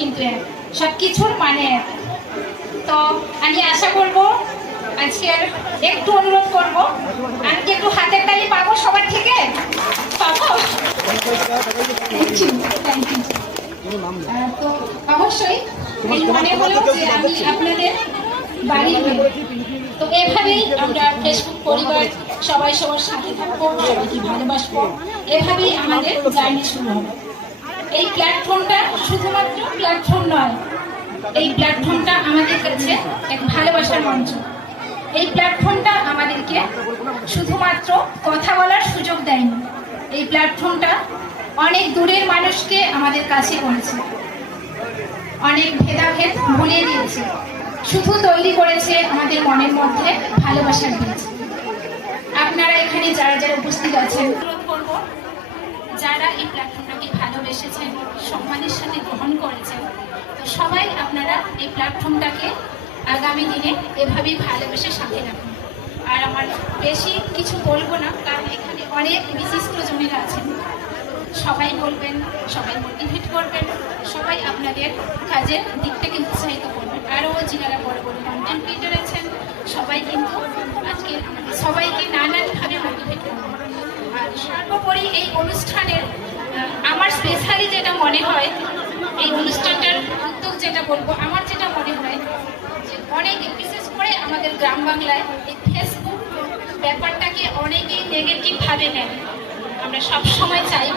কিন্তু এক, সব কিছুর মানে এক। তো আমি আশা করব আজকের একটু অনুরোধ করব, আমি কি একটু হাতের তালি পাবো সবার থেকে? পাবো? Thank you. তো অবশ্যই এই মনে হলো যে আমি আপনাদের বাড়ির মেয়ে। তো এভাবেই আমরা ফেসবুক পরিবার সবাই সবার সাথে থাকবো, সবাইকে ভালোবাসবো, এভাবেই আমাদের জার্নি শুরু হবে। এই প্ল্যাটফর্মটা শুধুমাত্র প্ল্যাটফর্ম নয়, এই প্ল্যাটফর্মটা আমাদের কাছে এক ভালোবাসার মঞ্চ। এই প্ল্যাটফর্মটা আমাদেরকে শুধুমাত্র কথা বলার সুযোগ দেয়নি, এই প্ল্যাটফর্মটা অনেক দূরের মানুষকে আমাদের কাছে করেছে, অনেক ভেদাভেদ ভুলিয়ে দিয়েছে, শুধু তৈরি করেছে আমাদের মনের মধ্যে ভালোবাসার বীজ। আপনারা এখানে যারা যারা উপস্থিত আছেন, অনুরোধ করব যারা এই প্ল্যাটফর্মটাকে ভালোবেসেছেন, সম্মানের সাথে গ্রহণ করেছেন, তো সবাই আপনারা এই প্ল্যাটফর্মটাকে আগামী দিনে এভাবেই ভালোবেসে সাথে রাখুন। আর আমার বেশি কিছু বলবো না, কারণ এখানে অনেক বিশিষ্ট জনেরা আছেন, সবাই বলবেন, সবাই মোটিভেট করবেন, সবাই আপনাদের কাজের দিক থেকে উৎসাহিত করবেন। আরও যারা বড় বড় কন্টেন্ট ক্রিয়েটর আছেন, সবাই কিন্তু আজকে আমাদের সবাইকে নানানভাবে মোটিভেট করবেন। আর সর্বোপরি এই অনুষ্ঠানের আমার স্পেশালি যেটা মনে হয়, এই অনুষ্ঠানটার উদ্যোগ যেটা বলবো, আমার যেটা মনে হয় যে অনেক, বিশেষ করে আমাদের গ্রাম বাংলায় এই ফেসবুক ব্যাপারটাকে অনেকেই নেগেটিভভাবে নেয়। আমরা সবসময় চাইব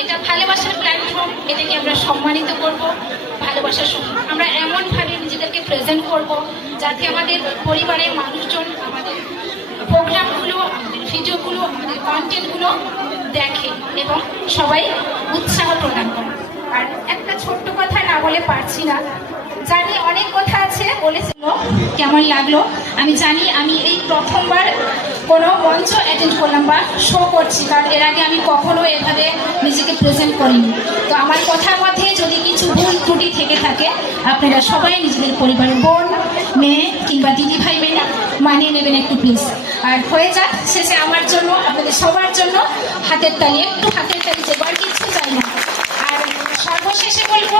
এটা ভালোবাসার প্ল্যাটফর্ম, এটাকে আমরা সম্মানিত করব, ভালোবাসার আমরা এমনভাবে নিজেদেরকে প্রেজেন্ট করব যাতে আমাদের পরিবারের মানুষজন আমাদের প্রোগ্রামগুলো, আমাদের ভিডিওগুলো, আমাদের কন্টেন্টগুলো দেখে এবং সবাই উৎসাহ প্রদান করে। আর একটা ছোট্ট কথা না বলে পারছি না, জানি অনেক কথা আছে, বলেছিল কেমন লাগলো আমি জানি। আমি এই প্রথমবার কোনো মঞ্চ অ্যাটেন্ড করলাম বা শো করছি, কারণ এর আগে আমি কখনো এভাবে নিজেকে প্রেজেন্ট করিনি। তো আমার কথার মধ্যে যদি কিছু ভুল ত্রুটি থেকে থাকে, আপনারা সবাই নিজেদের পরিবারের বোন, মেয়ে কিংবা দিদি ভাই মেয়ে মানিয়ে নেবেন একটু প্লিজ। আর হয়ে যাক শেষে আমার জন্য, আপনাদের সবার জন্য হাতের তালি, একটু হাতের তালি, যেবার কিছু চাই না। আর সর্বশেষে বলবো,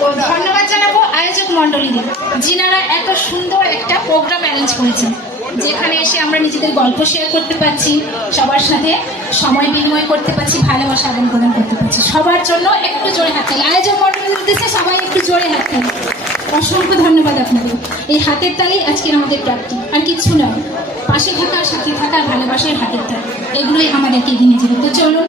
তো ধন্যবাদ জানাবো আয়োজক মণ্ডলীদের, যিনারা এত সুন্দর একটা প্রোগ্রাম অ্যারেঞ্জ করেছেন, যেখানে এসে আমরা নিজেদের গল্প শেয়ার করতে পারছি, সবার সাথে সময় বিনিময় করতে পারছি, ভালোবাসা আদান প্রদান করতে পারছি। সবার জন্য একটু জোরে হাততালি, আয়োজক মণ্ডলীর উদ্দেশ্যে সবাই একটু জোরে হাততালি। অসংখ্য ধন্যবাদ আপনাদের। এই হাতের তালি আজকের আমাদের প্রাপ্তি, আর কিচ্ছু নয়। পাশে থাকা, সাথে থাকা, ভালোবাসার হাতের তালি, এগুলোই আমাদেরকে এগিয়ে নিয়ে যাবে। তো চলো।